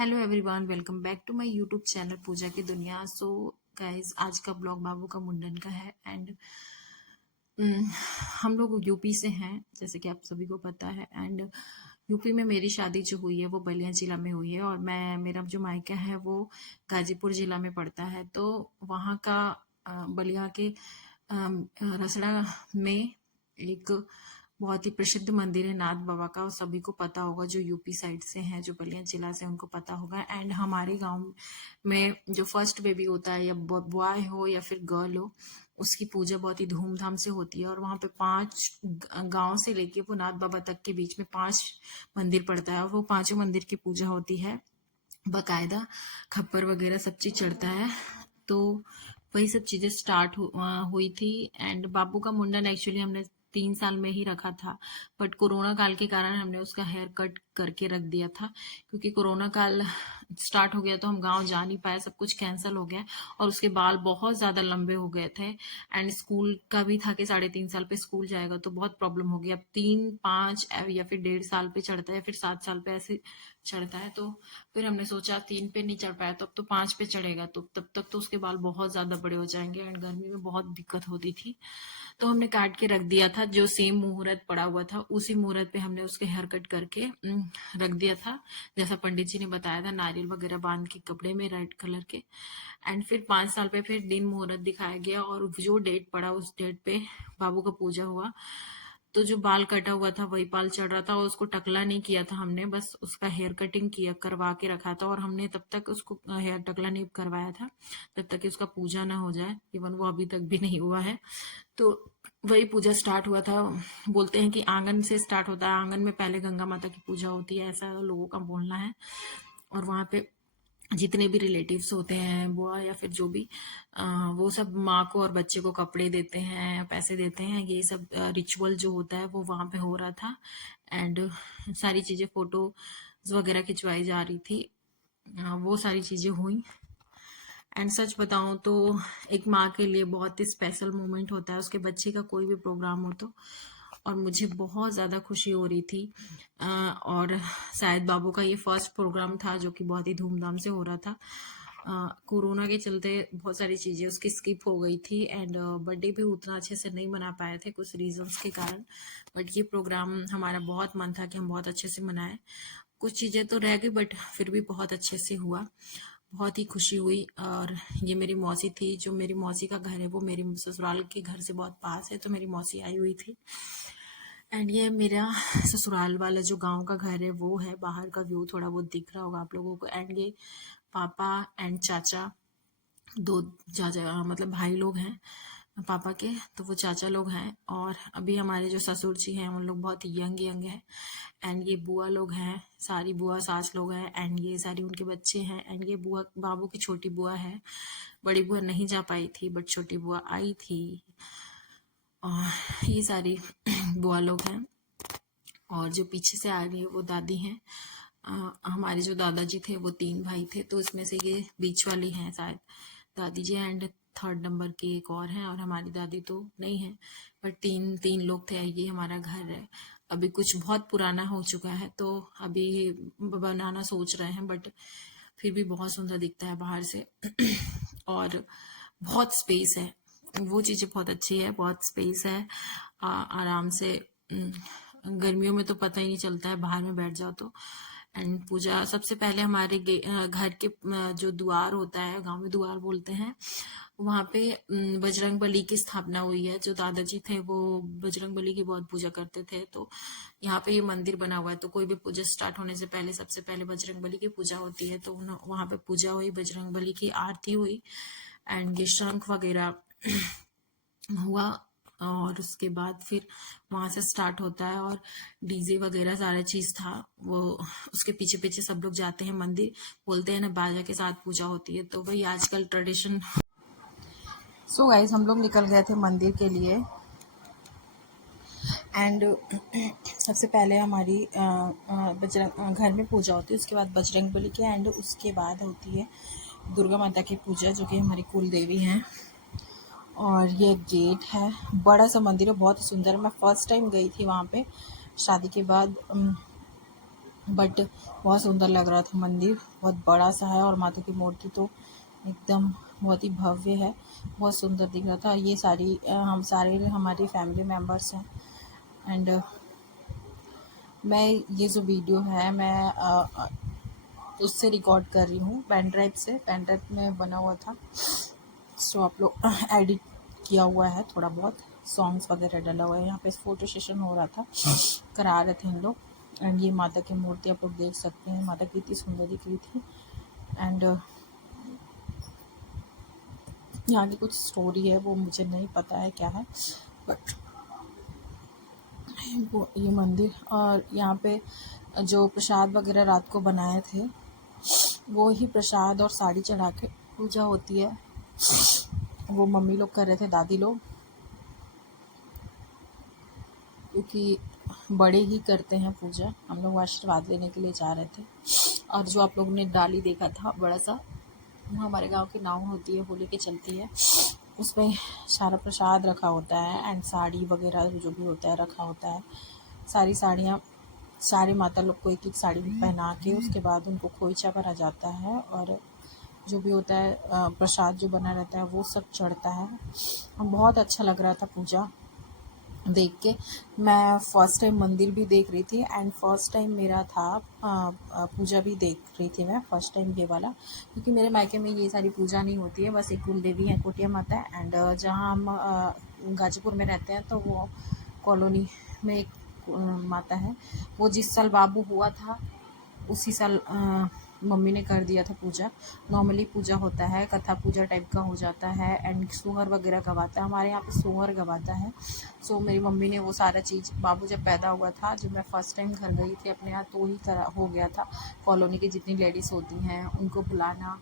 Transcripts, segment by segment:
Hello everyone, welcome back to my YouTube channel Pooja की दुनिया। So guys, आज का ब्लॉग बाबू का मुंडन का है। एंड हम लोग यूपी से हैं, जैसे कि आप सभी को पता है। एंड यूपी में मेरी शादी जो हुई है वो बलिया जिला में हुई है, और मेरा जो मायका है वो गाजीपुर जिला में पड़ता है। तो वहाँ का बलिया के रसड़ा में एक बहुत ही प्रसिद्ध मंदिर है नाथ बाबा का, और सभी को पता होगा। जो यूपी साइड से हैं, जो बलिया जिला से, उनको पता होगा। एंड हमारे गांव में जो फर्स्ट बेबी होता है, या बॉय हो या फिर गर्ल हो, उसकी पूजा बहुत ही धूमधाम से होती है। और वहाँ पे 5 गांव से लेके वो नाथ बाबा तक के बीच में 5 मंदिर पड़ता है, और वो 5 मंदिर की पूजा होती है बकायदा। खप्पर वगैरह सब चीज चढ़ता है। तो वही सब चीजें हुई थी। एंड बाबू का मुंडन एक्चुअली हमने 3 साल में ही रखा था, बट कोरोना काल के कारण हमने उसका हेयर कट करके रख दिया था, क्योंकि कोरोना काल स्टार्ट हो गया तो हम गांव जा नहीं पाए, सब कुछ कैंसिल हो गया। और उसके बाल बहुत ज्यादा लंबे हो गए थे। एंड स्कूल का भी था कि 3.5 साल पे स्कूल जाएगा, तो बहुत प्रॉब्लम हो गई। अब 3, 5 या फिर 1.5 साल पे चढ़ता है, फिर 7 साल पे ऐसे चढ़ता है। तो फिर हमने सोचा 3 पे नहीं चढ़ पाया, तो अब तो 5 पे चढ़ेगा, तो तब तक तो उसके बाल बहुत ज्यादा बड़े हो जाएंगे। एंड गर्मी में बहुत दिक्कत होती थी, तो हमने काट के रख दिया था। जो सेम मुहूर्त पड़ा हुआ था, उसी मुहूर्त पे हमने उसके हेयर कट करके रख दिया था, जैसा पंडित जी ने बताया था, नारियल वगैरह बांध के कपड़े में रेड कलर के। एंड फिर 5 साल पे फिर दिन मुहूर्त दिखाया गया, और जो डेट पड़ा उस डेट पे बाबू का पूजा हुआ। तो जो बाल कटा हुआ था वही बाल चढ़ रहा था, और उसको टकला नहीं किया था हमने, बस उसका हेयर कटिंग किया करवा के रखा था। और हमने तब तक उसको हेयर टकला नहीं करवाया था, तब तक कि उसका पूजा ना हो जाए। इवन वो अभी तक भी नहीं हुआ है। तो वही पूजा स्टार्ट हुआ था। बोलते हैं कि आंगन से स्टार्ट होता है, आंगन में पहले गंगा माता की पूजा होती है, ऐसा लोगों का बोलना है। और वहां पे जितने भी रिलेटिव्स होते हैं, बुआ या फिर जो भी, वो सब माँ को और बच्चे को कपड़े देते हैं, पैसे देते हैं। ये सब रिचुअल जो होता है वो वहां पे हो रहा था। एंड सारी चीजें, फोटो वगैरह खिंचवाई जा रही थी। वो सारी चीजें हुई। एंड सच बताऊं तो एक माँ के लिए बहुत ही स्पेशल मोमेंट होता है, उसके बच्चे का कोई भी प्रोग्राम हो तो। और मुझे बहुत ज़्यादा खुशी हो रही थी। और शायद बाबू का ये फर्स्ट प्रोग्राम था जो कि बहुत ही धूमधाम से हो रहा था। कोरोना के चलते बहुत सारी चीज़ें उसकी स्किप हो गई थी। एंड बर्थडे भी उतना अच्छे से नहीं मना पाए थे कुछ रीजंस के कारण। बट ये प्रोग्राम हमारा बहुत मन था कि हम बहुत अच्छे से मनाएं। कुछ चीज़ें तो रह गई, बट फिर भी बहुत अच्छे से हुआ। बहुत ही खुशी हुई। और ये मेरी मौसी थी, जो मेरी मौसी का घर है वो मेरी ससुराल के घर से बहुत पास है, तो मेरी मौसी आई हुई थी। एंड ये मेरा ससुराल वाला जो गांव का घर है वो है। बाहर का व्यू थोड़ा बहुत दिख रहा होगा आप लोगों को। एंड ये पापा एंड चाचा, 2 चाचा मतलब भाई लोग हैं पापा के, तो वो चाचा लोग हैं। और अभी हमारे जो ससुर जी हैं उन लोग बहुत यंग यंग हैं। एंड ये बुआ लोग हैं, सारी बुआ सास लोग हैं। एंड ये सारी उनके बच्चे हैं। एंड ये बुआ बाबू की छोटी बुआ है। बड़ी बुआ नहीं जा पाई थी, बट छोटी बुआ आई थी। और ये सारी बुआ लोग हैं। और जो पीछे से आ रही है वो दादी हैं। हमारे जो दादाजी थे वो 3 भाई थे, तो इसमें से ये बीच वाली हैं शायद दादी जी। एंड 3rd नंबर की एक और हैं, और हमारी दादी तो नहीं है। बट 3 लोग थे। ये हमारा घर है। अभी कुछ बहुत पुराना हो चुका है, तो अभी बनाना सोच रहे हैं, बट फिर भी बहुत सुंदर दिखता है बाहर से। और बहुत स्पेस है, वो चीज़ें बहुत अच्छी है, बहुत स्पेस है। आराम से गर्मियों में तो पता ही नहीं चलता है, बाहर में बैठ जाओ तो। एंड पूजा सबसे पहले हमारे घर के जो द्वार होता है, गांव में द्वार बोलते हैं, वहां पे बजरंग बली की स्थापना हुई है। जो दादाजी थे वो बजरंग बली की बहुत पूजा करते थे, तो यहाँ पे ये मंदिर बना हुआ है। तो कोई भी पूजा स्टार्ट होने से पहले सबसे पहले बजरंग बली की पूजा होती है। तो वहां पे पूजा हुई, बजरंग बली की आरती हुई। एंड ये शंख वगैरह हुआ। और उसके बाद फिर वहां से स्टार्ट होता है, और डीजे वगैरह सारा चीज था वो। उसके पीछे पीछे सब लोग जाते हैं मंदिर, बोलते हैं ना बाजा के साथ पूजा होती है, तो वही आजकल ट्रेडिशन। सो गाइस, हम लोग निकल गए थे मंदिर के लिए। एंड सबसे पहले हमारी बजरंग घर में पूजा होती है, उसके बाद बजरंग बली की, एंड उसके बाद होती है दुर्गा माता की पूजा, जो कि हमारी कुल देवी हैं। और ये गेट है, बड़ा सा मंदिर है, बहुत ही सुंदर है। मैं फर्स्ट टाइम गई थी वहाँ पे शादी के बाद। बट बहुत सुंदर लग रहा था मंदिर, बहुत बड़ा सा है और माता की मूर्ति तो एकदम बहुत ही भव्य है, बहुत सुंदर दिख रहा था। ये सारी हम सारे हमारी फैमिली मेम्बर्स हैं। एंड मैं ये जो वीडियो है मैं उससे रिकॉर्ड कर रही हूँ, पेन ड्राइव से, पेन ड्राइव में बना हुआ था। सो आप लोग एडिट किया हुआ है, थोड़ा बहुत सॉन्ग्स वगैरह डला हुआ है। यहाँ पे फोटो सेशन हो रहा था, करा रहे थे हम लोग। एंड ये माता की मूर्ति आप लोग देख सकते हैं, माता कितनी सुंदर दिख रही थी। एंड यहाँ की कुछ स्टोरी है, वो मुझे नहीं पता है क्या है, बट वो ये मंदिर और यहाँ पे जो प्रसाद वगैरह रात को बनाए थे, वो ही प्रसाद और साड़ी चढ़ा के पूजा होती है। वो मम्मी लोग कर रहे थे, दादी लोग, क्योंकि बड़े ही करते हैं पूजा। हम लोग आशीर्वाद लेने के लिए जा रहे थे। और जो आप लोगों ने डाली देखा था बड़ा सा, वो हमारे गांव की नाव होती है, वो लेके चलती है। उसमें सारा प्रसाद रखा होता है एंड साड़ी वगैरह जो भी होता है रखा होता है। सारी साड़ियाँ, सारे माता लोग को एक एक साड़ी पहना के उसके बाद उनको खोइचा भरा जाता है और जो भी होता है प्रसाद जो बना रहता है वो सब चढ़ता है। बहुत अच्छा लग रहा था पूजा देख के। मैं फर्स्ट टाइम मंदिर भी देख रही थी एंड फर्स्ट टाइम मेरा था पूजा भी देख रही थी मैं, फर्स्ट टाइम ये वाला, क्योंकि मेरे मायके में ये सारी पूजा नहीं होती है। बस एक कुल देवी है कोटिया माता है। एंड जहाँ हम गाजीपुर में रहते हैं तो वो कॉलोनी में एक माता है। वो जिस साल बाबू हुआ था उसी साल मम्मी ने कर दिया था पूजा। नॉर्मली पूजा होता है, कथा पूजा टाइप का हो जाता है एंड सोहर वगैरह गवाता है, हमारे यहाँ पे सोहर गवाता है। सो मेरी मम्मी ने वो सारा चीज़, बाबू जब पैदा हुआ था, जब मैं फ़र्स्ट टाइम घर गई थी अपने यहाँ, तो ही करा हो गया था। कॉलोनी की जितनी लेडीज़ होती हैं उनको बुलाना,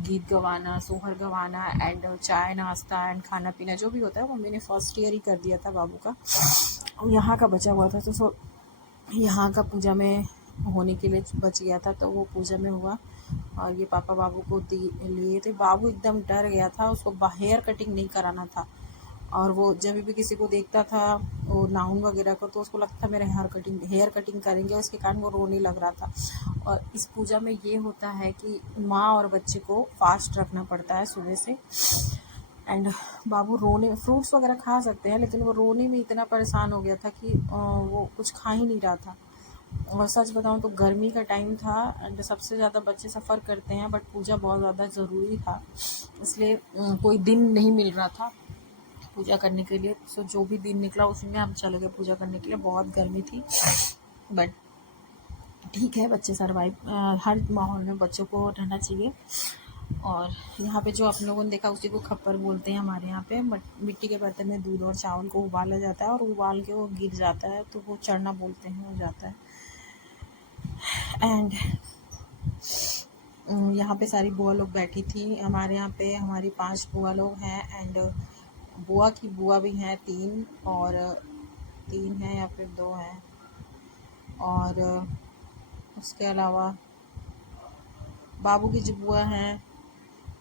गीत गवाना, सोहर गवाना एंड चाय नाश्ता एंड खाना पीना जो भी होता है, मम्मी ने फर्स्ट ईयर ही कर दिया था बाबू का। यहाँ का बचा हुआ था, तो सो यहाँ का पूजा में होने के लिए बच गया था, तो वो पूजा में हुआ। और ये पापा बाबू को लिए थे। बाबू एकदम डर गया था, उसको हेयर कटिंग नहीं कराना था। और वो जब भी किसी को देखता था वो नाउन वगैरह को, तो उसको लगता था मेरे हेयर कटिंग करेंगे, उसके कारण वो रोने लग रहा था। और इस पूजा में ये होता है कि माँ और बच्चे को फास्ट रखना पड़ता है सुबह से। एंड बाबू रोने, फ्रूट्स वगैरह खा सकते हैं लेकिन वो रोने में इतना परेशान हो गया था कि वो कुछ खा ही नहीं रहा था। और सच बताऊं तो गर्मी का टाइम था एंड सबसे ज़्यादा बच्चे सफ़र करते हैं, बट पूजा बहुत ज़्यादा ज़रूरी था, इसलिए कोई दिन नहीं मिल रहा था पूजा करने के लिए। सो जो भी दिन निकला उसी में हम चले गए पूजा करने के लिए। बहुत गर्मी थी, बट ठीक है, बच्चे सर्वाइव, हर माहौल में बच्चों को रहना चाहिए। और यहाँ पे जो आप लोगों ने देखा उसी को खप्पर बोलते हैं हमारे यहाँ पे। मिट्टी के बर्तन में दूध और चावल को उबाला जाता है और उबाल के वो गिर जाता है, तो वो चढ़ना बोलते हैं, हो जाता है। एंड यहाँ पे सारी बुआ लोग बैठी थी। हमारे यहाँ पे हमारी 5 बुआ लोग हैं एंड बुआ की बुआ भी हैं 3, और 3 हैं या फिर 2 हैं। और उसके अलावा बाबू की जो बुआ हैं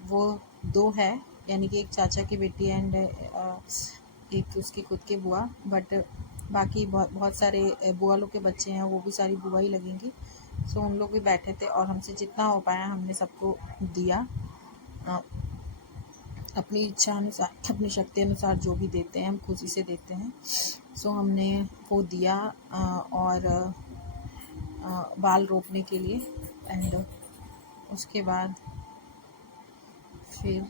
वो 2 है, यानी कि एक चाचा की बेटी एंड एक उसकी खुद की बुआ। बट बाकी बहुत सारे बुआ लोग के बच्चे हैं, वो भी सारी बुआ ही लगेंगी। सो उन लोग भी बैठे थे और हमसे जितना हो पाया हमने सबको दिया, अपनी इच्छा अनुसार, अपनी शक्ति अनुसार जो भी देते हैं हम खुशी से देते हैं। सो हमने वो दिया और बाल रोपने के लिए। एंड उसके बाद फिर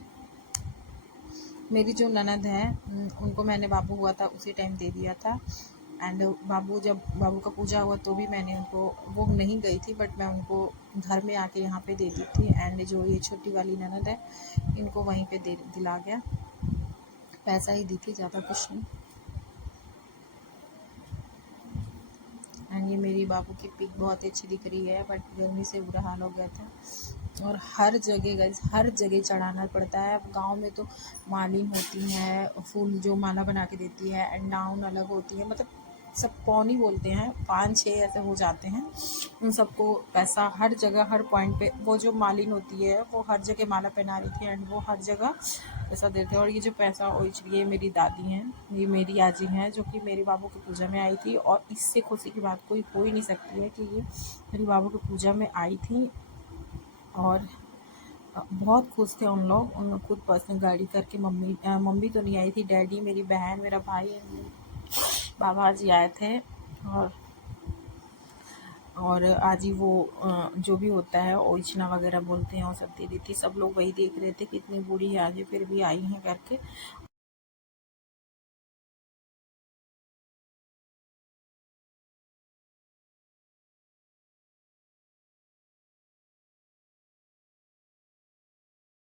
मेरी जो ननद है उनको मैंने बाबू हुआ था उसी टाइम दे दिया था। एंड जब बाबू का पूजा हुआ तो भी मैंने उनको, वो नहीं गई थी बट मैं उनको घर में आके यहाँ पे दे दी थी। एंड जो ये छोटी वाली ननद है इनको वहीं पे दिला गया, पैसा ही दी थी, ज़्यादा कुछ नहीं। एंड ये मेरी बाबू की पिक बहुत अच्छी दिख रही है, बट गर्मी से बुरा हाल हो गया था। और हर जगह गाइस, हर जगह चढ़ाना पड़ता है। गांव में तो मालिन होती है, फूल जो माला बना के देती है एंड नाउन अलग होती है, मतलब सब पौनी बोलते हैं, 5-6 ऐसे हो जाते हैं। उन सबको पैसा हर जगह, हर पॉइंट पे, वो जो मालिन होती है वो हर जगह माला पहना रही थी एंड वो हर जगह पैसा देते हैं। और ये जो पैसा ओइचरी ये मेरी दादी हैं, ये मेरी आजी हैं, जो कि मेरे बाबू की पूजा में आई थी। और इससे खुशी की बात कोई हो ही नहीं सकती है कि ये मेरे बाबू की पूजा में आई थी। और बहुत खुश थे उन लोग खुद पर्सनल गाड़ी करके। मम्मी तो नहीं आई थी, डैडी, मेरी बहन, मेरा भाई, बाबा जी आए थे। और आज ही वो जो भी होता है ओइचना वगैरह बोलते हैं वो सब दे रही थी। सब लोग वही देख रहे थे कितनी बूढ़ी है आज, फिर भी आई हैं करके।